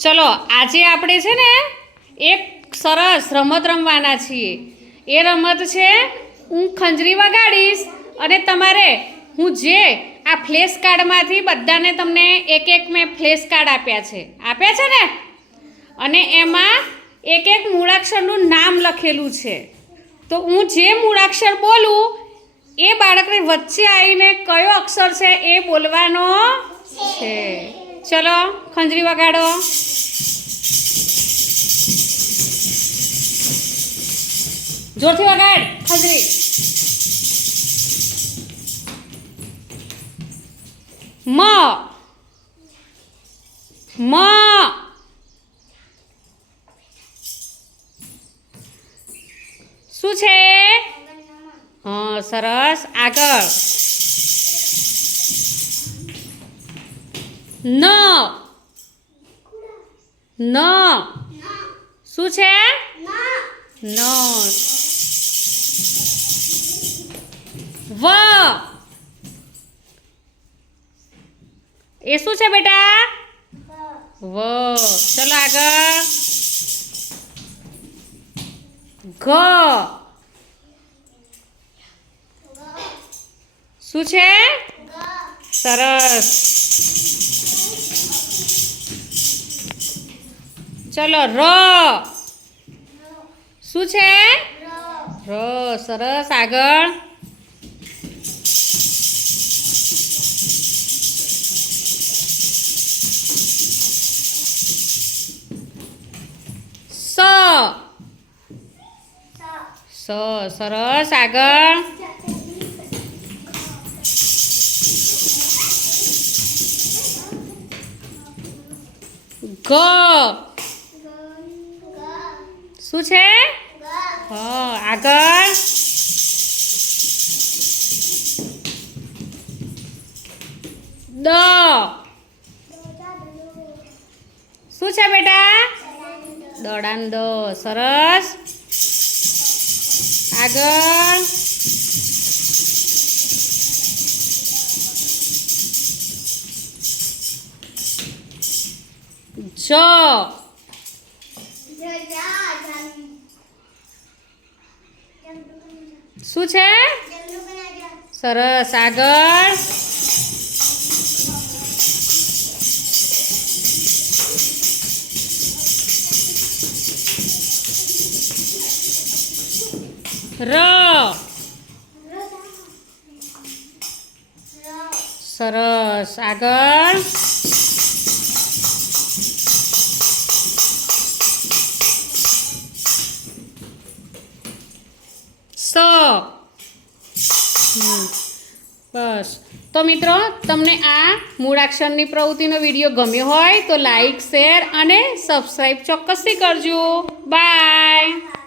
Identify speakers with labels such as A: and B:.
A: ચલો, આજે આપણે છે ને એક સરસ રમત રમવાના છીએ. એ રમત છે, હું ખંજરી વગાડીશ અને તમારે, હું જે આ ફ્લેશ કાર્ડમાંથી બધાને તમને એક એક મેં ફ્લેશ કાર્ડ આપ્યા છે. આપ્યા છે ને? અને એમાં એક એક મૂળાક્ષરનું નામ લખેલું છે. તો હું જે મૂળાક્ષર બોલું, એ બાળકને વચ્ચે આવીને કયો અક્ષર છે એ બોલવાનો છે. ચલો ખંજરી વગાડો. જોરથી વગાડ ખંજરી. મ. મ. શું છે? હા સરસ. આગળ. ન. ન. શું છે? ન. વ. એ શું છે બેટા? વ. ચલો આગળ. ઘ. શું છે? સરસ. ચલો ર. શું છે? ર સરસ. આગળ. સ. સરસ. આગળ. ગ. શું છે? હ આગળ. દ. શું છે બેટા? દડાન દ. સરસ. આગળ. જ શું છે? સરસ. આગળ. ર. સરસ. આગળ. બસ. તો મિત્રો, તમને આ મૂળાક્ષરની પ્રવૃત્તિનો વીડિયો ગમ્યો હોય તો લાઈક, શેર અને સબસ્ક્રાઈબ ચોક્કસથી કરજો. બાય.